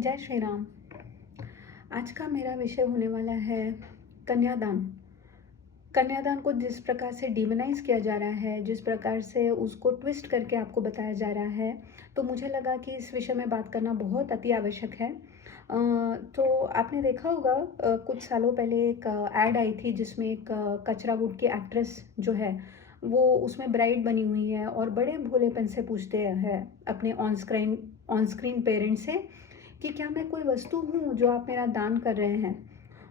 जय श्री राम। आज का मेरा विषय होने वाला है कन्यादान। कन्यादान को जिस प्रकार से डिमोनाइज किया जा रहा है, जिस प्रकार से उसको ट्विस्ट करके आपको बताया जा रहा है, तो मुझे लगा कि इस विषय में बात करना बहुत अति आवश्यक है। तो आपने देखा होगा कुछ सालों पहले एक ऐड आई थी जिसमें एक कचरा वुड की एक्ट्रेस जो है वो उसमें ब्राइड बनी हुई है और बड़े भोलेपन से पूछते हैं अपने ऑन स्क्रीन पेरेंट्स से कि क्या मैं कोई वस्तु हूँ जो आप मेरा दान कर रहे हैं।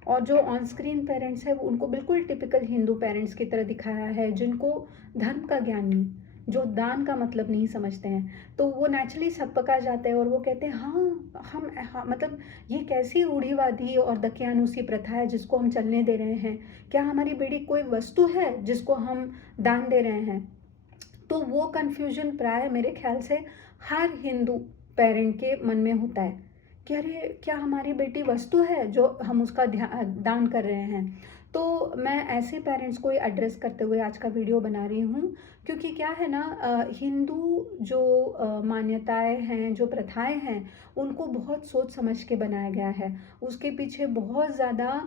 और जो ऑन स्क्रीन पेरेंट्स है उनको बिल्कुल टिपिकल हिंदू पेरेंट्स की तरह दिखाया है, जिनको धर्म का ज्ञान नहीं, जो दान का मतलब नहीं समझते हैं। तो वो नेचुरली सकपका जाते हैं और वो कहते हैं हाँ, मतलब ये कैसी रूढ़िवादी और दकियानुसी प्रथा है जिसको हम चलने दे रहे हैं। क्या हमारी बेटी कोई वस्तु है जिसको हम दान दे रहे हैं? तो वो कन्फ्यूजन प्राय मेरे ख्याल से हर हिंदू पेरेंट के मन में होता है कि अरे क्या हमारी बेटी वस्तु है जो हम उसका दान कर रहे हैं। तो मैं ऐसे पेरेंट्स को एड्रेस करते हुए आज का वीडियो बना रही हूँ, क्योंकि क्या है ना, हिंदू जो मान्यताएं हैं, जो प्रथाएं हैं, उनको बहुत सोच समझ के बनाया गया है। उसके पीछे बहुत ज़्यादा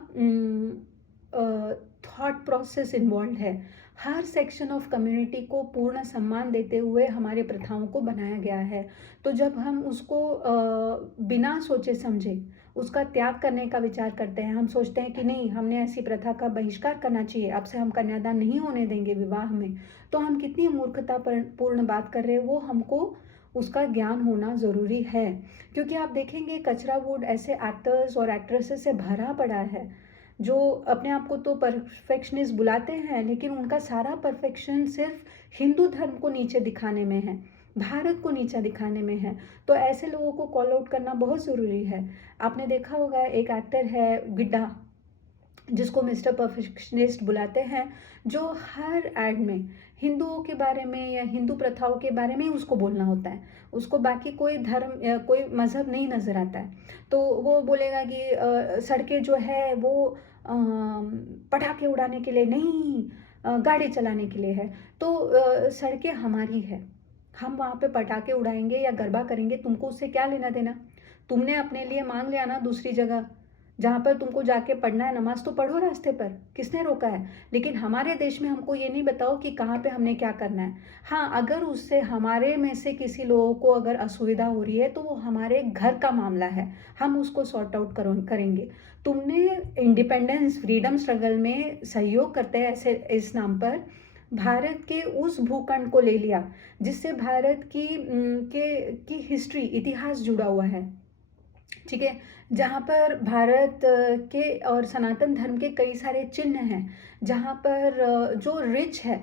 थॉट प्रोसेस इन्वॉल्व है। हर सेक्शन ऑफ कम्युनिटी को पूर्ण सम्मान देते हुए हमारे प्रथाओं को बनाया गया है। तो जब हम उसको बिना सोचे समझे उसका त्याग करने का विचार करते हैं, हम सोचते हैं कि नहीं, हमने ऐसी प्रथा का बहिष्कार करना चाहिए, अब से हम कन्यादान नहीं होने देंगे विवाह में, तो हम कितनी मूर्खता पूर्ण बात कर रहे हैं, वो हमको उसका ज्ञान होना ज़रूरी है। क्योंकि आप देखेंगे कचरा वुड ऐसे एक्टर्स और एक्ट्रेसेस से भरा पड़ा है जो अपने आप को तो परफेक्शनिस्ट बुलाते हैं, लेकिन उनका सारा परफेक्शन सिर्फ हिंदू धर्म को नीचे दिखाने में है, भारत को नीचा दिखाने में है। तो ऐसे लोगों को कॉल आउट करना बहुत ज़रूरी है। आपने देखा होगा एक एक्टर है गिड्डा, जिसको मिस्टर परफेक्शनिस्ट बुलाते हैं, जो हर एड में हिंदुओं के बारे में या हिंदू प्रथाओं के बारे में ही उसको बोलना होता है। उसको बाकी कोई धर्म या कोई मज़हब नहीं नज़र आता है। तो वो बोलेगा कि सड़कें जो है वो पटाखे उड़ाने के लिए नहीं, गाड़ी चलाने के लिए है। तो सड़कें हमारी है, हम वहाँ पे पटाखे उड़ाएंगे या गरबा करेंगे, तुमको उससे क्या लेना देना? तुमने अपने लिए मांग लिया ना दूसरी जगह जहाँ पर तुमको जाके पढ़ना है, नमाज तो पढ़ो रास्ते पर, किसने रोका है? लेकिन हमारे देश में हमको ये नहीं बताओ कि कहाँ पे हमने क्या करना है। हाँ, अगर उससे हमारे में से किसी लोगों को अगर असुविधा हो रही है तो वो हमारे घर का मामला है, हम उसको सॉर्ट आउट करेंगे। तुमने इंडिपेंडेंस फ्रीडम स्ट्रगल में सहयोग करते हैं ऐसे इस नाम पर भारत के उस भूखंड को ले लिया जिससे भारत की हिस्ट्री, इतिहास जुड़ा हुआ है, ठीक है, जहाँ पर भारत के और सनातन धर्म के कई सारे चिन्ह हैं, जहाँ पर जो रिच है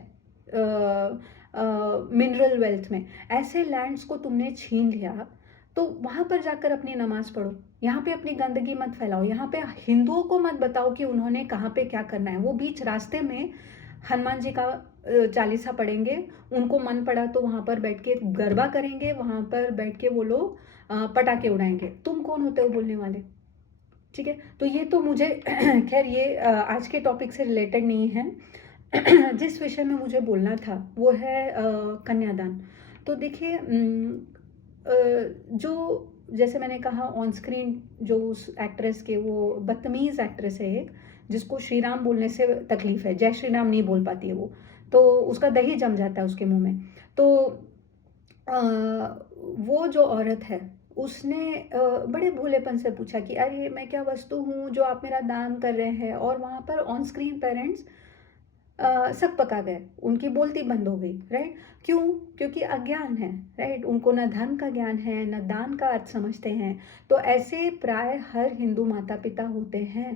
मिनरल वेल्थ में, ऐसे लैंड्स को तुमने छीन लिया। तो वहाँ पर जाकर अपनी नमाज पढ़ो, यहाँ पे अपनी गंदगी मत फैलाओ, यहाँ पे हिंदुओं को मत बताओ कि उन्होंने कहाँ पे क्या करना है। वो बीच रास्ते में हनुमान जी का चालीसा पढ़ेंगे, उनको मन पड़ा तो वहाँ पर बैठ के गरबा करेंगे, वहाँ पर बैठ के वो लोग पटाखे उड़ाएंगे। तुम कौन होते हो बोलने वाले? ठीक है, तो ये तो मुझे खैर ये आज के टॉपिक से रिलेटेड नहीं है। जिस विषय में मुझे बोलना था वो है कन्यादान। तो देखिए, जो जैसे मैंने कहा ऑन स्क्रीन जो उस एक्ट्रेस के, वो बदतमीज़ एक्ट्रेस है एक, जिसको श्री राम बोलने से तकलीफ है, जय श्री राम नहीं बोल पाती है वो, तो उसका दही जम जाता है उसके मुंह में। तो वो जो औरत है उसने बड़े भोलेपन से पूछा कि अरे मैं क्या वस्तु हूँ जो आप मेरा दान कर रहे हैं। और वहाँ पर ऑन स्क्रीन पेरेंट्स सक पका गए, उनकी बोलती बंद हो गई। राइट? क्यों? क्योंकि अज्ञान है। राइट? उनको न धर्म का ज्ञान है, न दान का अर्थ समझते हैं। तो ऐसे प्राय हर हिंदू माता पिता होते हैं।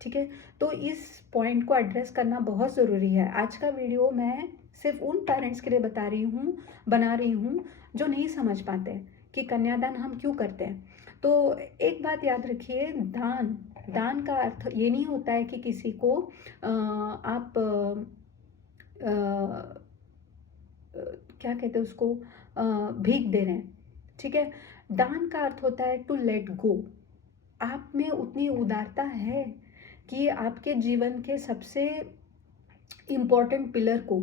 ठीक है, तो इस पॉइंट को एड्रेस करना बहुत ज़रूरी है। आज का वीडियो मैं सिर्फ उन पेरेंट्स के लिए बना रही हूँ जो नहीं समझ पाते कि कन्यादान हम क्यों करते हैं। तो एक बात याद रखिए, दान दान का अर्थ ये नहीं होता है कि किसी को आप क्या कहते हैं उसको, भीख दे रहे हैं। ठीक है, दान का अर्थ होता है टू लेट गो। आप में उतनी उदारता है कि आपके जीवन के सबसे इम्पोर्टेंट पिलर को,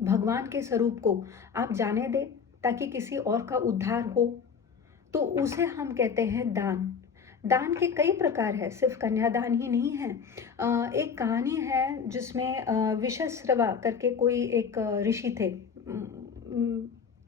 भगवान के स्वरूप को आप जाने दें ताकि किसी और का उद्धार हो, तो उसे हम कहते हैं दान। दान के कई प्रकार है, सिर्फ कन्यादान ही नहीं है। एक कहानी है जिसमें विश्वश्रवा करके कोई एक ऋषि थे,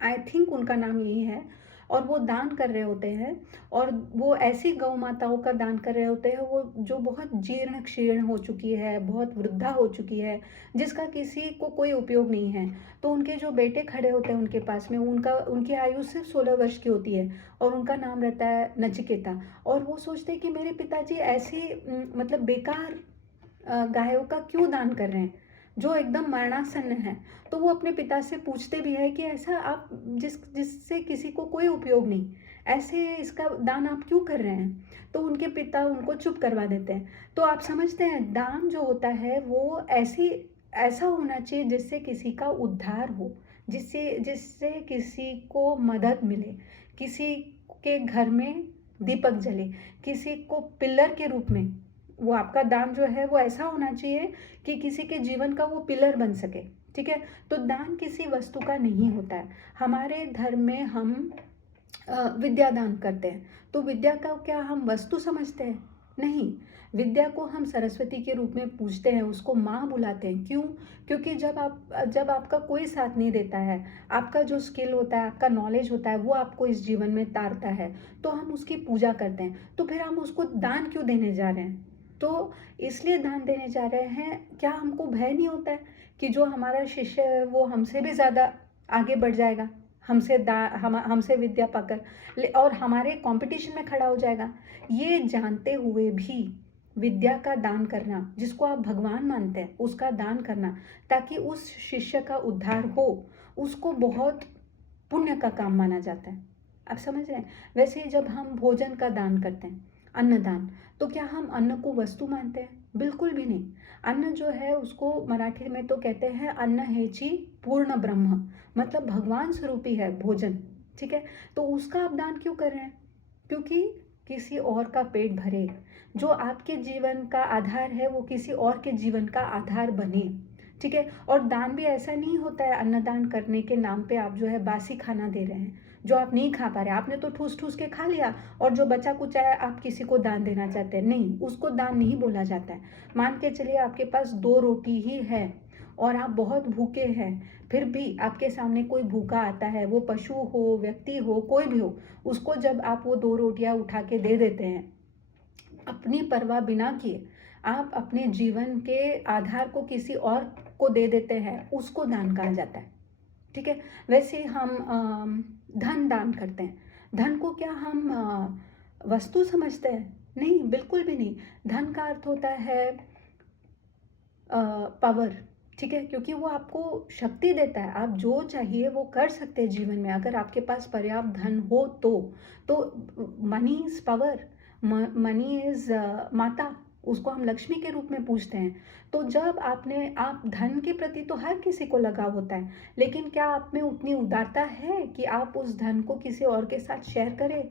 आई थिंक उनका नाम यही है। और वो दान कर रहे होते हैं, और वो ऐसी गौ माताओं का दान कर रहे होते हैं वो जो बहुत जीर्ण शीर्ण हो चुकी है, बहुत वृद्धा हो चुकी है, जिसका किसी को कोई उपयोग नहीं है। तो उनके जो बेटे खड़े होते हैं उनके पास में, उनकी आयु सिर्फ 16 वर्ष की होती है, और उनका नाम रहता है नचिकेता। और वो सोचते हैं कि मेरे पिताजी ऐसी मतलब बेकार गायों का क्यों दान कर रहे हैं जो एकदम मरणासन्न है। तो वो अपने पिता से पूछते भी है कि ऐसा आप जिससे किसी को कोई उपयोग नहीं, ऐसे इसका दान आप क्यों कर रहे हैं। तो उनके पिता उनको चुप करवा देते हैं। तो आप समझते हैं दान जो होता है वो ऐसा होना चाहिए जिससे किसी का उद्धार हो, जिससे जिससे किसी को मदद मिले, किसी के घर में दीपक जले, किसी को पिलर के रूप में। वो आपका दान जो है वो ऐसा होना चाहिए कि किसी के जीवन का वो पिलर बन सके। ठीक है, तो दान किसी वस्तु का नहीं होता है। हमारे धर्म में हम विद्या दान करते हैं, तो विद्या का क्या हम वस्तु समझते हैं? नहीं, विद्या को हम सरस्वती के रूप में पूजते हैं, उसको माँ बुलाते हैं। क्यों? क्योंकि जब आपका कोई साथ नहीं देता है, आपका जो स्किल होता है, आपका नॉलेज होता है, वो आपको इस जीवन में तारता है, तो हम उसकी पूजा करते हैं। तो फिर हम उसको दान क्यों देने जा रहे हैं? तो इसलिए दान देने जा रहे हैं। क्या हमको भय नहीं होता है कि जो हमारा शिष्य है वो हमसे भी ज़्यादा आगे बढ़ जाएगा, हमसे विद्या पाकर और हमारे कंपटीशन में खड़ा हो जाएगा? ये जानते हुए भी विद्या का दान करना, जिसको आप भगवान मानते हैं उसका दान करना, ताकि उस शिष्य का उद्धार हो, उसको बहुत पुण्य का काम माना जाता है। आप समझ रहे हैं? वैसे ही जब हम भोजन का दान करते हैं, अन्नदान, तो क्या हम अन्न को वस्तु मानते हैं? बिल्कुल भी नहीं। अन्न जो है उसको मराठी में तो कहते हैं अन्न हेची पूर्ण ब्रह्म, मतलब भगवान स्वरूपी है भोजन। ठीक है, तो उसका आप दान क्यों कर रहे हैं? क्योंकि किसी और का पेट भरे, जो आपके जीवन का आधार है वो किसी और के जीवन का आधार बने। ठीक है, और दान भी ऐसा नहीं होता है अन्नदान करने के नाम पे आप जो है बासी खाना दे रहे हैं जो आप नहीं खा पा रहे। आपने तो ठूस ठूस के खा लिया, और जो बचा कुचा है आप किसी को दान देना चाहते हैं। नहीं, उसको दान नहीं बोला जाता है। मान के चलिए आपके पास 2 रोटी ही है और आप बहुत भूखे हैं, फिर भी आपके सामने कोई भूखा आता है, वो पशु हो, व्यक्ति हो, कोई भी हो, उसको जब आप वो 2 रोटियां उठा के दे देते हैं अपनी परवाह बिना किए, आप अपने जीवन के आधार को किसी और को दे देते हैं, उसको दान कहा जाता है। ठीक है, वैसे हम धन दान करते हैं। धन को क्या हम वस्तु समझते हैं? नहीं, बिल्कुल भी नहीं। धन का अर्थ होता है पावर। ठीक है, क्योंकि वो आपको शक्ति देता है, आप जो चाहिए वो कर सकते हैं जीवन में, अगर आपके पास पर्याप्त धन हो तो money is power, money is माता, उसको हम लक्ष्मी के रूप में पूजते हैं। तो जब आप धन के प्रति तो हर किसी को लगाव होता है, लेकिन क्या आप में उतनी उदारता है कि आप उस धन को किसी और के साथ शेयर करें?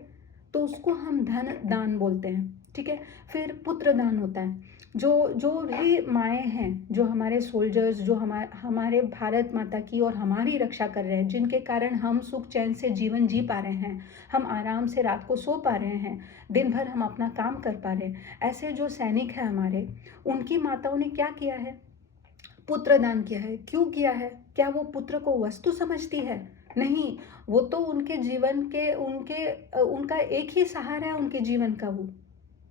तो उसको हम धन दान बोलते हैं। ठीक है, फिर पुत्र दान होता है। जो जो भी माएँ हैं, जो हमारे सोल्जर्स, जो हमारे भारत माता की और हमारी रक्षा कर रहे हैं, जिनके कारण हम सुख चैन से जीवन जी पा रहे हैं, हम आराम से रात को सो पा रहे हैं, दिन भर हम अपना काम कर पा रहे हैं, ऐसे जो सैनिक हैं हमारे, उनकी माताओं ने क्या किया है? पुत्र दान किया है। क्यों किया है? क्या वो पुत्र को वस्तु समझती है? नहीं, वो तो उनके जीवन के उनका एक ही सहारा है, उनके जीवन का वो।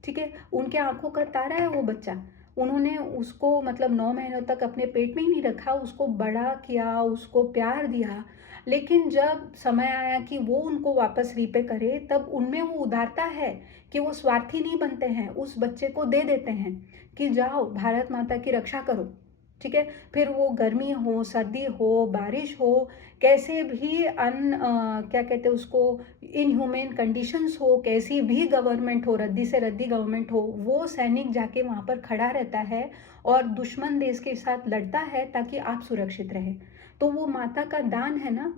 ठीक है, उनके आंखों का तारा है वो बच्चा। उन्होंने उसको मतलब 9 महीनों तक अपने पेट में ही नहीं रखा, उसको बड़ा किया, उसको प्यार दिया। लेकिन जब समय आया कि वो उनको वापस रीपे करे, तब उनमें वो उदारता है कि वो स्वार्थी नहीं बनते हैं, उस बच्चे को दे देते हैं कि जाओ भारत माता की रक्षा करो। ठीक है, फिर वो गर्मी हो, सर्दी हो, बारिश हो, कैसे भी क्या कहते हैं उसको, इनह्यूमेन कंडीशंस हो, कैसी भी गवर्नमेंट हो, रद्दी से रद्दी गवर्नमेंट हो, वो सैनिक जाके वहाँ पर खड़ा रहता है और दुश्मन देश के साथ लड़ता है ताकि आप सुरक्षित रहे। तो वो माता का दान है ना,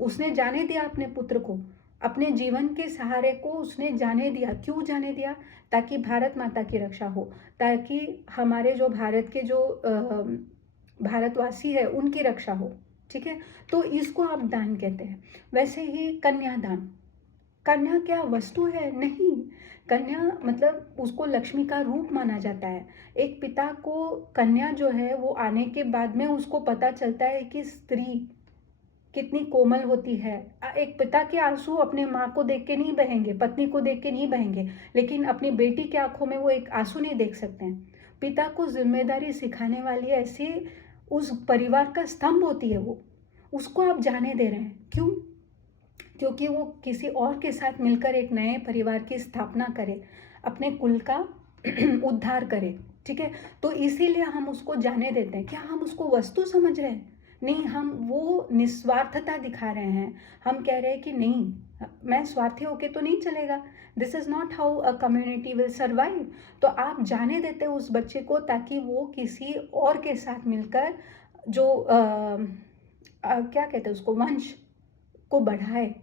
उसने जाने दिया अपने पुत्र को, अपने जीवन के सहारे को उसने जाने दिया। क्यों जाने दिया? ताकि भारत माता की रक्षा हो, ताकि हमारे जो भारत के जो भारतवासी है उनकी रक्षा हो। ठीक है, तो इसको आप दान कहते हैं। वैसे ही कन्यादान, कन्या क्या वस्तु है? नहीं, कन्या मतलब उसको लक्ष्मी का रूप माना जाता है। एक पिता को कन्या जो है वो आने के बाद में उसको पता चलता है कि स्त्री कितनी कोमल होती है। एक पिता के आंसू अपने माँ को देख के नहीं बहेंगे, पत्नी को देख के नहीं बहेंगे, लेकिन अपनी बेटी के आंखों में वो एक आंसू नहीं देख सकते हैं। पिता को जिम्मेदारी सिखाने वाली ऐसी उस परिवार का स्तंभ होती है वो, उसको आप जाने दे रहे हैं। क्यों? क्योंकि वो किसी और के साथ मिलकर एक नए परिवार की स्थापना करे, अपने कुल का उद्धार करे। ठीक है, तो इसीलिए हम उसको जाने देते हैं। क्या हम उसको वस्तु समझ रहे हैं? नहीं, हम वो निस्वार्थता दिखा रहे हैं। हम कह रहे हैं कि नहीं, मैं स्वार्थी होके तो नहीं चलेगा, this is not how a community will survive. तो आप जाने देते उस बच्चे को ताकि वो किसी और के साथ मिलकर जो क्या कहते हैं उसको, वंश को बढ़ाए।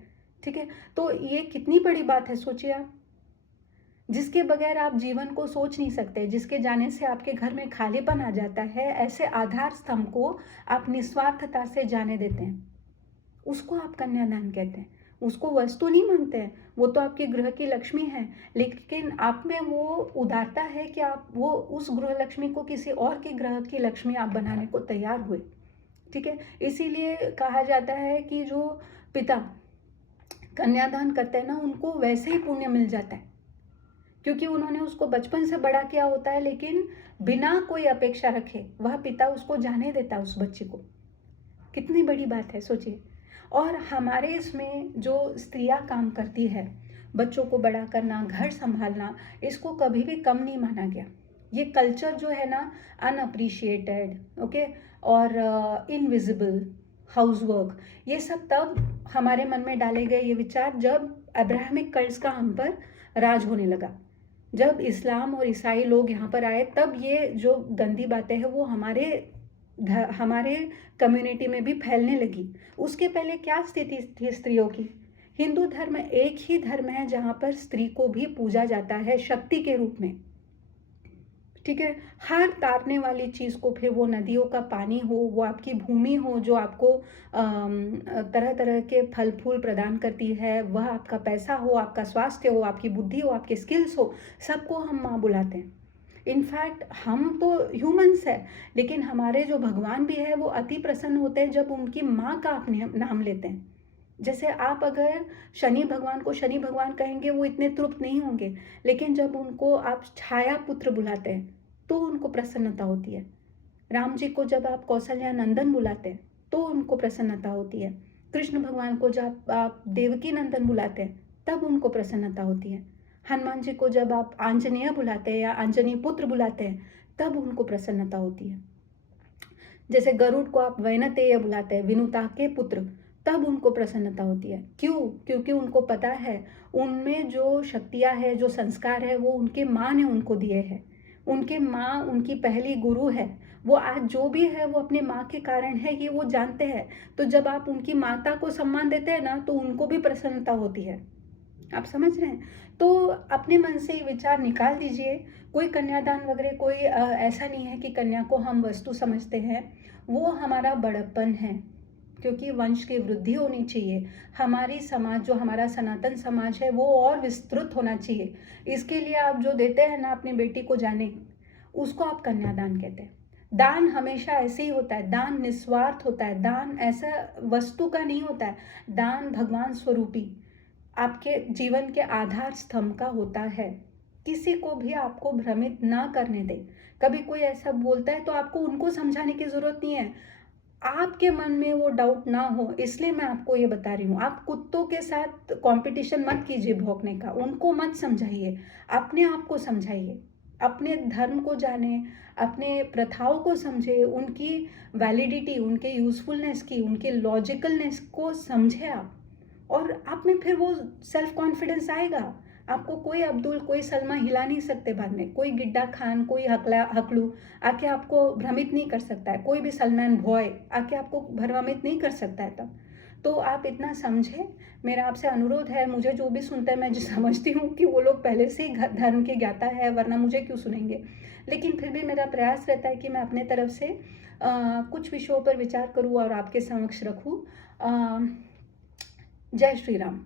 ठीक है, तो ये कितनी बड़ी बात है, सोचिए आप। जिसके बगैर आप जीवन को सोच नहीं सकते, जिसके जाने से आपके घर में खालीपन आ जाता है, ऐसे आधार स्तंभ को आप निस्वार्थता से जाने देते हैं। उसको आप कन्यादान कहते हैं। उसको वस्तु नहीं मानते हैं, वो तो आपके गृह की लक्ष्मी है, लेकिन आप में वो उदारता है कि आप वो उस गृह लक्ष्मी को किसी और के ग्रह की लक्ष्मी आप बनाने को तैयार हुए। ठीक है, इसीलिए कहा जाता है कि जो पिता कन्यादान करते हैं ना, उनको वैसे ही पुण्य मिल जाता है, क्योंकि उन्होंने उसको बचपन से बड़ा किया होता है, लेकिन बिना कोई अपेक्षा रखे वह पिता उसको जाने देता है उस बच्चे को। कितनी बड़ी बात है, सोचिए। और हमारे इसमें जो स्त्रियां काम करती है, बच्चों को बड़ा करना, घर संभालना, इसको कभी भी कम नहीं माना गया। ये कल्चर जो है ना, अनअप्रिशिएटेड, ओके, और इनविजिबल हाउसवर्क, ये सब तब हमारे मन में डाले गए ये विचार जब अब्राहमिक कल्ट्स का हम पर राज होने लगा। जब इस्लाम और ईसाई लोग यहाँ पर आए, तब ये जो गंदी बातें हैं वो हमारे कम्युनिटी में भी फैलने लगी। उसके पहले क्या स्थिति थी स्त्रियों की? हिंदू धर्म एक ही धर्म है जहाँ पर स्त्री को भी पूजा जाता है शक्ति के रूप में। ठीक है, हर तारने वाली चीज़ को, फिर वो नदियों का पानी हो, वो आपकी भूमि हो जो आपको तरह तरह के फल फूल प्रदान करती है, वह आपका पैसा हो, आपका स्वास्थ्य हो, आपकी बुद्धि हो, आपके स्किल्स हो, सबको हम माँ बुलाते हैं। इनफैक्ट हम तो ह्यूमंस है, लेकिन हमारे जो भगवान भी है वो अति प्रसन्न होते हैं जब उनकी माँ का अपने नाम लेते हैं। जैसे आप अगर शनि भगवान को शनि भगवान कहेंगे, वो इतने तृप्त नहीं होंगे, लेकिन जब उनको आप छाया पुत्र बुलाते हैं तो उनको प्रसन्नता होती है। राम जी को जब आप कौशल्या नंदन बुलाते हैं तो उनको प्रसन्नता होती है। कृष्ण भगवान को जब आप देवकी नंदन बुलाते हैं तब उनको प्रसन्नता होती है। हनुमान जी को जब आप आंजनेय बुलाते हैं या आंजनी पुत्र बुलाते हैं तब उनको प्रसन्नता होती है। जैसे गरुड़ को आप वैनतेय बुलाते हैं, विनुता के पुत्र, तब उनको प्रसन्नता होती है। क्यों? क्योंकि उनको पता है उनमें जो शक्तियाँ है, जो संस्कार है, वो उनके माँ ने उनको दिए हैं। उनके माँ उनकी पहली गुरु है। वो आज जो भी है वो अपने माँ के कारण है, ये वो जानते हैं। तो जब आप उनकी माता को सम्मान देते हैं ना, तो उनको भी प्रसन्नता होती है। आप समझ रहे हैं? तो अपने मन से ये विचार निकाल दीजिए। कोई कन्यादान वगैरह कोई ऐसा नहीं है कि कन्या को हम वस्तु समझते हैं। वो हमारा बड़प्पन है, क्योंकि वंश की वृद्धि होनी चाहिए। हमारी समाज, जो हमारा सनातन समाज है, वो और विस्तृत होना चाहिए। इसके लिए आप जो देते हैं ना अपनी बेटी को जाने, उसको आप कन्यादान कहते हैं। दान हमेशा ऐसे ही होता है, दान निस्वार्थ होता है, दान ऐसा वस्तु का नहीं होता है। दान भगवान स्वरूपी आपके जीवन के आधार स्तंभ का होता है। किसी को भी आपको भ्रमित ना करने दे। कभी कोई ऐसा बोलता है तो आपको उनको समझाने की जरूरत नहीं है, आपके मन में वो डाउट ना हो, इसलिए मैं आपको ये बता रही हूँ। आप कुत्तों के साथ कंपटीशन मत कीजिए भौंकने का, उनको मत समझाइए, अपने आप को समझाइए। अपने धर्म को जाने, अपने प्रथाओं को समझे, उनकी वैलिडिटी, उनके यूजफुलनेस की, उनके लॉजिकलनेस को समझे आप, और आप में फिर वो सेल्फ कॉन्फिडेंस आएगा। आपको कोई अब्दुल, कोई सलमा हिला नहीं सकते बाद में। कोई गिड्डा खान, कोई हकलू आके आपको भ्रमित नहीं कर सकता है। कोई भी सलमान बॉय आके आपको भ्रमित नहीं कर सकता है तब। तो आप इतना समझें, मेरा आपसे अनुरोध है। मुझे जो भी सुनता है, मैं जो समझती हूँ कि वो लोग पहले से ही धर्म के ज्ञाता है, वरना मुझे क्यों सुनेंगे। लेकिन फिर भी मेरा प्रयास रहता है कि मैं अपने तरफ से कुछ विषयों पर विचार करूँ और आपके समक्ष रखूँ। जय श्री राम।